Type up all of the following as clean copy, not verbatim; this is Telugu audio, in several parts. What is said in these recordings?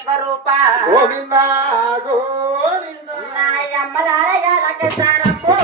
స్వరూప గోవింద గోవింద నాయమ్మలారయ్య సారమ్మో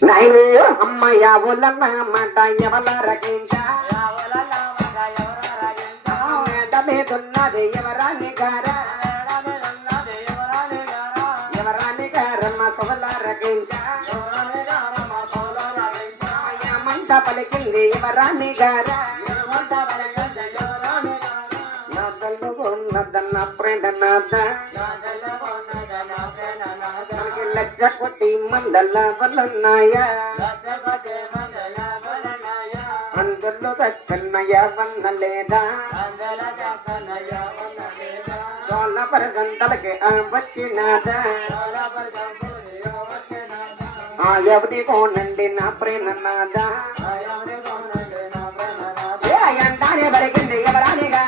నాయను అమ్మయ్య ఒళ్ళన్న మాట ఎవల రగించా మీదున్నది ఎవరాని గారా ఎవరాని గారమ్మ సొగల రగించా మంట పలికింది ఎవరాని గారా నా తల్లు ఉన్నదన్న ప్రేడనాథ లజ్జ కొట్టి మండల వల్లన్నాయా అందరిలో దక్కన్నయ్య వన్నలేదా సోల పరగంటలకి వచ్చినాదా ఆ ఎవరి కోనండి నా ప్రేమనాదా అంటానే బలికింది ఎవరానిగా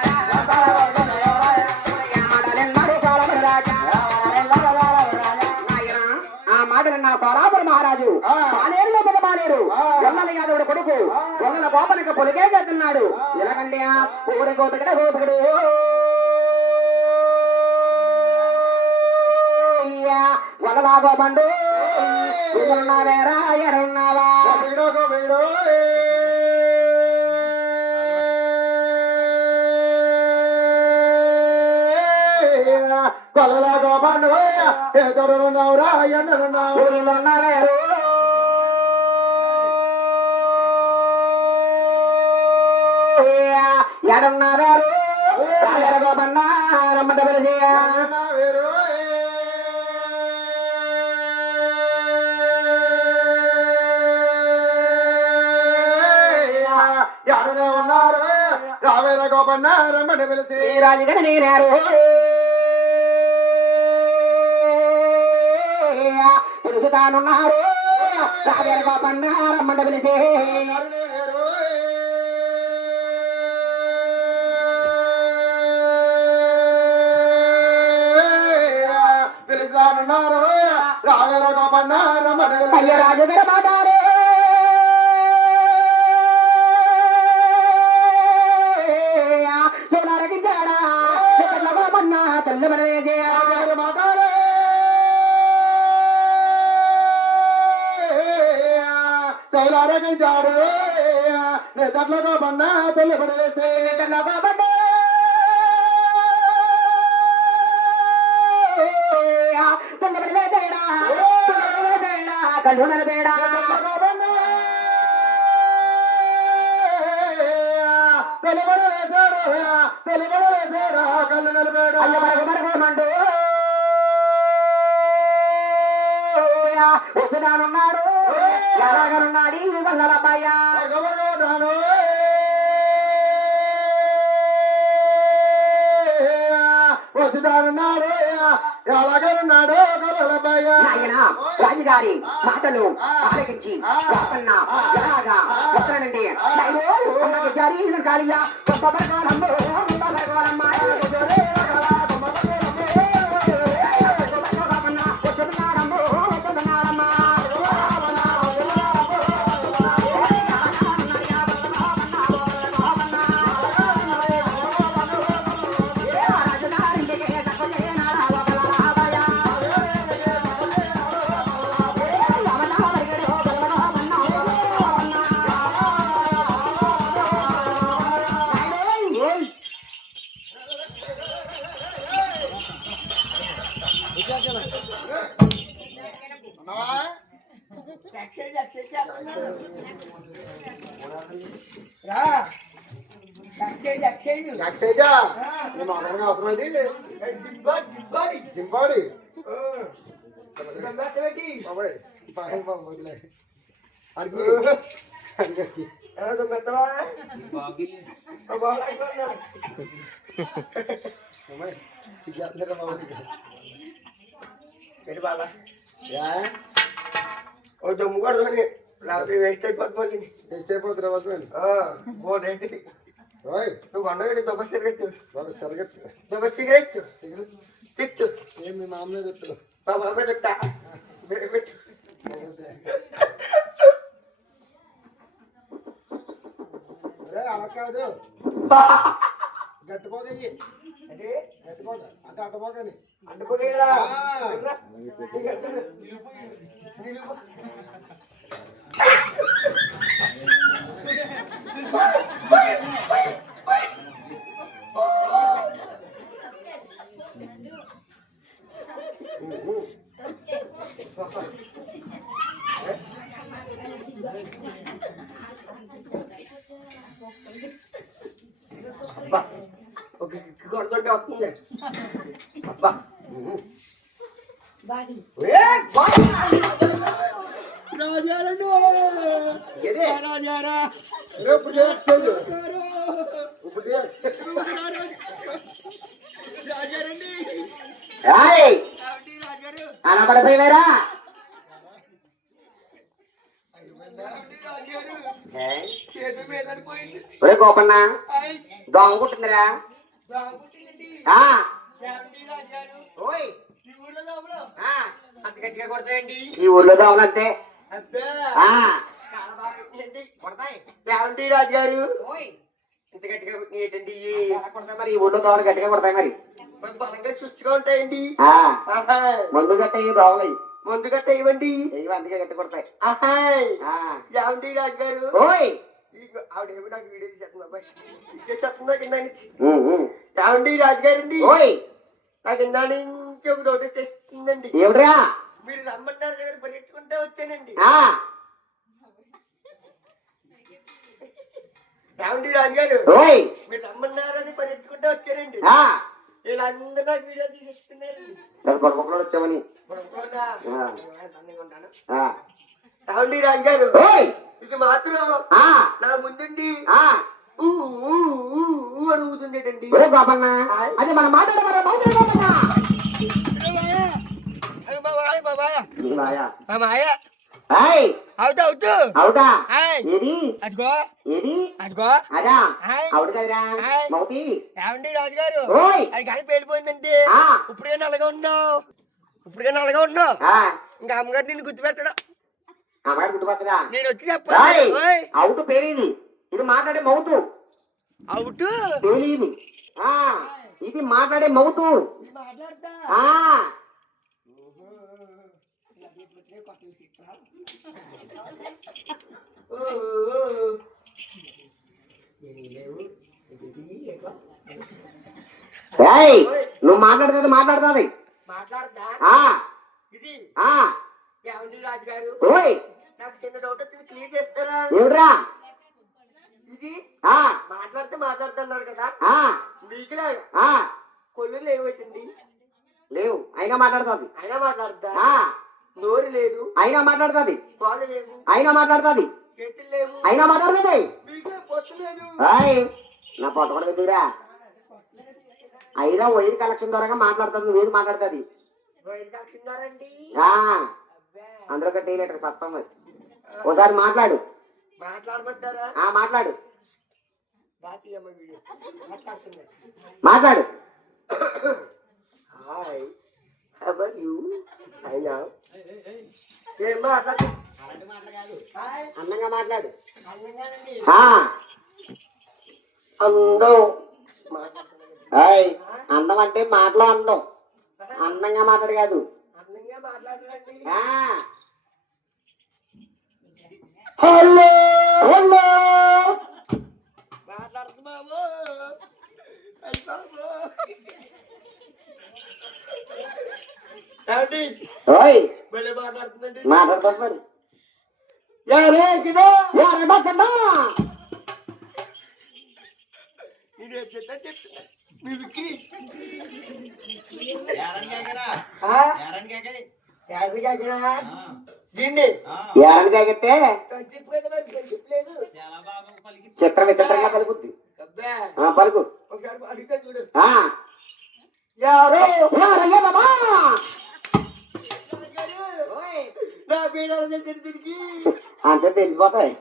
నా సోలాపుర మహారాజు మానేరులో పెద్ద మానేరు గొల్లల యాదవుడు కొడుకు గొల్లల గోపనకు పొలిగే చేస్తున్నాడు ఎలాగండి ఊరి గోపికడ గోపికడు గొల్లలా గోపండు వేరా ఎడున్నావా కొలలా గోపాండు ఎదురున్నావురా ఎన్నరున్నావు ఎడున్నారా గోపన్నా రమ్మంట పిలిచి ఎడనే ఉన్నారు రావేర గోపన్న రమ్మని పిలిచి రాజుగారు నేనారు పిలుచుతానున్నారు రావేర గోపన్న రమ్మంట పిలిచి పిలుచుతానున్నారు రావేర గోపన్న రమ్మని అయ్య రాజుగారు మాటారు చూడారగించాడా గోపన్న తెల్లబడేసే మాటారు తైలారగించాడు నేతట్లో గోపన్న తెల్లబడేసే గోపన్న తెల్లబడలేదేడా కళ్ళు నలబేడా కళ్ళు నిలబేడు మరగమండు వచ్చుదానున్నాడు ఎలాగనున్నాడు వల్లలబ్బాయ వచ్చుదానున్నాడు ఎలాగనున్నాడు నాయన రాజుగారి మాటలు ఆలకించి గోపన్న ఎలాగా వస్తానండి జారీ కాళియా అవసరమైంది జింబాడి జమ్ము కూడా రాత్రి వేస్ట్ అయిపోతుంది వేస్ట్ అయిపోతుంది ఏంటి నువ్వు కొండగట్టి దొబ్బ సిగరెట్ సరిగట్టు దొబ్బ సిగరెట్ తిట్టు ఏం మీ మామూలు చెప్తారు మా బాబాయ్ చెప్తా అలా కాదు గట్టిపోగయ్యి గట్టిపోగ అంటే అడ్డపోగని అంటుకోగలరా అబ్బా ఒక గిక్కి కొడుతుంటే వస్తుంది అబ్బా ఏ, రాజారండి ఏదే? రాజారా ఇప్పుడు చేస్తాడు ఇప్పుడు రాజారండి ఏయ్, రాజారు అనబడిపోయివేరా? రాజారు చేతి మీద పోయింది ఒరే గోపన్న, దొంగ కుట్టిందిరా. ఆ, రాజారు ఓయ్, ఈ ఊర్లో దోమలు ఆ, అంత గట్టిగా కొడతాయండి ఈ ఊర్లో దొంగలంటే అబ్బా ఆ, చాలా బాగా కొట్టిందండి కొడతాయి. రావండి రాజారు ఓయ్, ఇంత గట్టిగా కొట్టినట్టండి ఎలా కొడతాయి మరి? ఈ ఊర్లో దోమలు గట్టిగా కొడతాయి మరి. మరి బలంగా సుష్టిగా ఉంటాయండి ఆ, ఆహా మందు గట్టయి దోమలు ముందు గట్ట ఇవ్వండి ఇవి అందుకే గట్టి కొడతాయి. ఆహా ఆ, రావండి రాజుగారు ఓయ్, ఆవిడేమో నాకు వీడియో తీసేస్తుంది అబ్బాయి తీసేస్తుందా కింద నుంచి ఉమ్, ఉమ్. రావండి రాజుగారండి ఓయ్, నాకు ఇందా నుంచి ఒక నోటీస్ చేస్తుందండి ఏమిట్రా? మీరు రమ్మన్నారు కదా పరిగెత్తుకుంటే వచ్చానండి ఆ, రావండి రాజుగారు ఓయ్, మీరు రమ్మన్నారని పరిగెత్తుకుంటే వచ్చానండి ఆ, వీళ్ళందరూ నాకు వీడియో తీసేస్తున్నారు కొడుకులో వచ్చామని. ఆ, రావండి రాజుగారు ఓయ్, ఇది మాత్రం ఆ, నా ముందుండి ఆ, ఊ ఊ ఊ ఊ అని ఊగుతుంది ఏంటండి ఒరే గోపన్న, అది మనం మాట్లాడే గోపన్న. ఇది మాయా. ఏయ్, అవుతా అవుతూ అవుటా? ఏయ్. ఏది అదిగో ఏది? అదిగో అదా? ఏయ్. అవుడు కదరా ఏయ్. మౌతి. ఏమండి రాజుగారు ఓయ్, అది గాలి పేలిపోయిందంటే ఆ, ఇప్పుడే నల్లగా ఉన్నావు ఇప్పుడే నల్లగా ఉన్నావు ఆ, ఇంకా అమ్మగారు నిన్ను గుర్తుపెట్టడం అమ్మాయి గుర్తుపట్టరా? నేను వచ్చి చెప్పాలి ఏయ్, ఓయ్. అవుటు పేరేది? ఇది మాట్లాడే మౌతు అవుట్ పేలీది. ఆ, ఇది మాట్లాడే మౌతు. మాట్లాడతా ఆ, ఏయ్, నువ్వు మాట్లాడుతుంది మాట్లాడుతుంది. మాట్లాడతా ఆ, ఇది ఆ, ఏమండి రాజుగారు ఓయ్, నాకు చిన్న డౌట్ వచ్చింది క్లియర్ చేస్తారా ఏమిట్రా? ఇది ఆ, మాట్లాడితే మాట్లాడుతున్నారు కదా ఆ, మీకులాగా ఆ, కొళ్ళు లేవటండి లేవు అయినా మాట్లాడుతుంది. అయినా మాట్లాడతా ఆ, నోరు లేదు అయినా మాట్లాడుతుంది. కాళ్ళు లేవు అయినా మాట్లాడుతుంది. చేతులు లేవు అయినా మాట్లాడుతుంది. మీకు పొత్తు లేదు ఏయ్, నా పొట్ట కూడా పెద్దరా. అయినా వైర్ కలెక్షన్ ద్వారా మాట్లాడుతుంది. నువ్వేది మాట్లాడుతుంది? వైర్ కాల్చున్నారండి ఆ, అందులో టీ లీటర్ సత్తం మరి. ఒకసారి మాట్లాడు. మాట్లాడమంటారా ఆ, మాట్లాడు బాకీ అమ్మ వీడియో మాట్లాడుతున్నారు మాట్లాడు. హాయ్ హౌ ఆర్ యు అయినా ఏం మాట్లాడు హాయ్ అందంగా మాట్లాడు. అందంగానండి ఆ, అందం ఏయ్, అందం అంటే మాటలో అందం. అందంగా మాట్లాడు కాదు. అందంగా మాట్లాడరండి ఆ, హలో హలో మాట్లాడుతు బాబు అయ్యి బాబు ఏమండి ఓయ్, భలే మాట్లాడుతుందండి మాట్లాడుతుంది మరి. యారే కిదో ఎవరు పక్కన? నేను ఏం చెప్తా చెప్తున్నా మీకి దీన్ని ఎవరిని కాకెత్తే చెప్పు కదా మరి చెప్పలేదు చిత్ర విచిత్రంగా పలుకుద్ది. అబ్బా ఆ, పలుకు. ఒకసారి అడిగితే చూడు ఆ, యారో ఎవరయ్యదమ్మా? నా పేరు తిరిగి అంతే తెలిసిపోతాయి.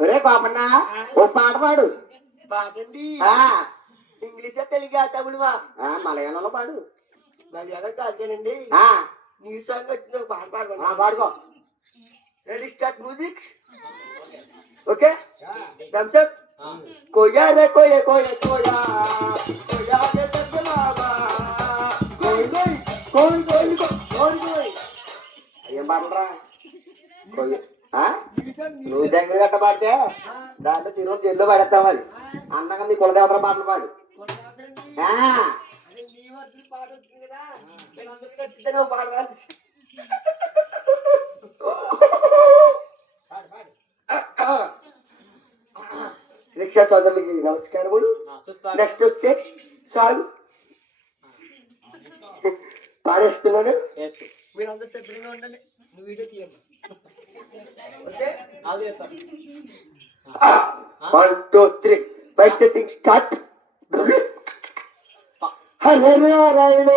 ఒరే పాపన్న, ఓ పాట పాడు. బాగండి ఆ, ఇంగ్లీషా తెలుగా తమిళమా ఆ, మలయాళంలో పాడు. మరి ఎలా కాదండి ఆ, నీ సాంగ్ వచ్చిన పాట ఆ, పాడమన్నా పాడుకో. Ready start music okay thumbs up కోయా రే కోయా కోయా కోయా కోయా రే సత్యమామా కోయ్ కోయ్ కోయ్ కోయ్ కోయ్ కోయ్ ఏం పాటలరా? నువ్వు దగ్గర గట్ట పాడితే దాంట్లో తిరుగు జల్లు పడేస్తావు. అది అందంగా మీ కులదేవతల పాటలు పాడు. ఆ, అదే నీ వర్షం పాట వచ్చింది కదా వీళ్ళందరికీ నచ్చితేనే పాడరాదు పరీక్షా సోదరులకి నమస్కారములు. నెక్స్ట్ వస్తే చాలు పాడేస్తున్నాను. మీరు అందరూ సభ్యులుగా ఉండండి. నువ్వు వీడియో తీయమ్మా. 1 2 3 bye starting start. Hare Narayana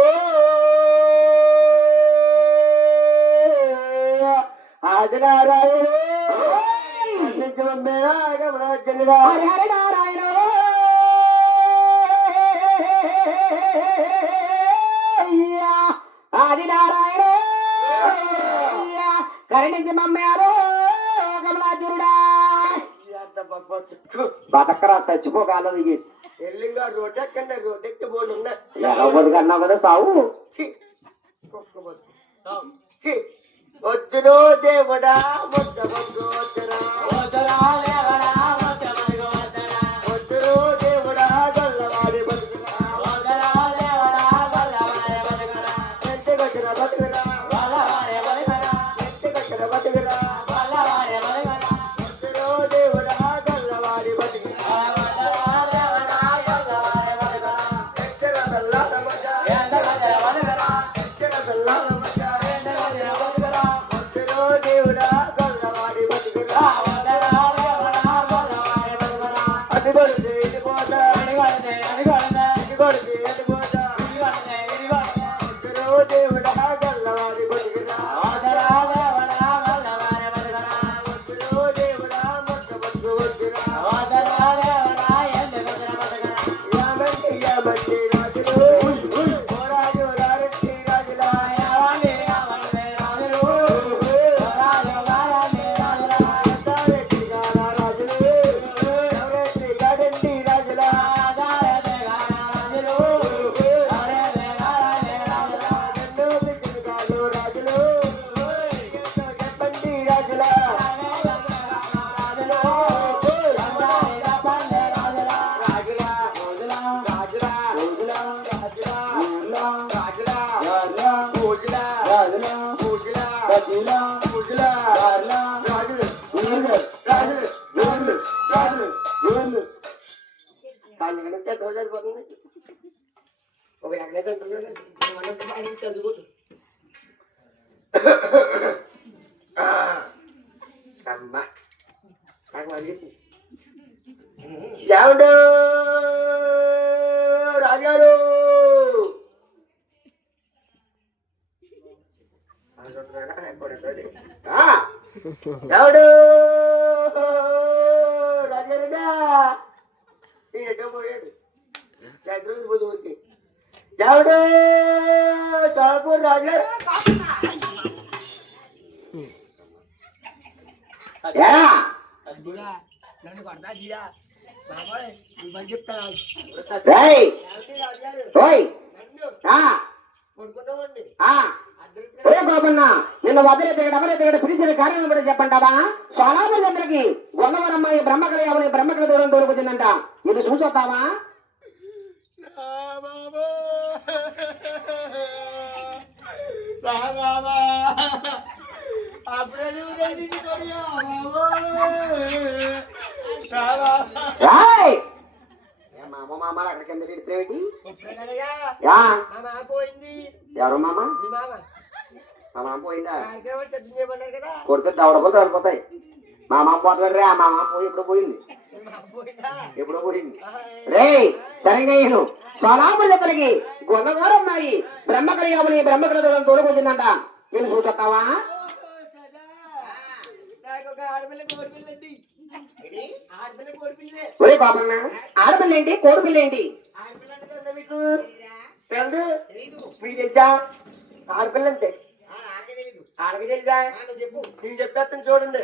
Adi Narayana Hari Hari Narayana Adi Narayana కరణించి మమ్మారు కమలాచురుడా బతకరా చచ్చిపోగాలో దిగేసి ఎల్లింగా రోడ్ ఎక్కండి. రోడ్ ఎక్కి బోర్డు ఉన్నాయి. ఎలా అన్నావు కదా సావు వచ్చురో దేవుడా వచ్చురో దేవుడా గొల్లవాడి బతుకురా ఎంత కట్టిన బతుకురా వచ్చురో దేవుడా గొల్లవాడి బతుకురా ఎక్కడ బల్లాల మజా ఎక్కడ బల్లాల మజా వచ్చురో దేవుడా గొల్లవాడి బతుకురా అది కొడితే ఇది పోతా ఇది కొడితే ఇది పోతా వచ్చురో దేవుడా గొల్లవాడి బతుకురా వచ్చురో దేవుడా మొక్క బతుకు వచ్చురా యామంటి యామంటి రాజులు ఓ రాజు రారెడ్డి రాజులా ఏమండు రాజారు ఎవడు రాజారుడా ఎటో పోయాడు. రోజు పోదు ఊరికి. ఎవడు చాలపూర్ రాజారు నన్ను కొడతా జీరా బాబాయ్ నువ్వు చెప్తా కొడుకున్నామండి. గోపన్న నిన్ను వదిలే తిగడ పిలిచిన కార్యం కూడా చెప్పంటావా? సోలాపురందరికి గొల్లవరమ్మాయి బ్రహ్మకళ ఎవరి బ్రహ్మకళ దూరం దొరుకుతుందంట. ఇది చూసొస్తావా? మామ మామలు అక్కడికి ఎందుకు ఇడిపోయేటి? ఎవరు మామ? మా మామ పోయిందా? కొడితే దవడపోతే వెళ్ళిపోతాయి. మా మామ పోతాడు రే. ఆ మా మామ పోయి ఎప్పుడు పోయింది. రే సరిగా సోలాపురందరికి గొల్లవారమ్మాయి బ్రహ్మకళ యావని బ్రహ్మకళ దూరం తోడుకొచ్చిందంట. నేను చూసొస్తావా? ఒరే కోపన్న ఆడపిల్ల ఏంటి కోడిపిల్ల ఏంటి? ఆడపిల్ల అంటే ఆడకి తెలుసా? నేను చెప్పేస్తాను చూడండి.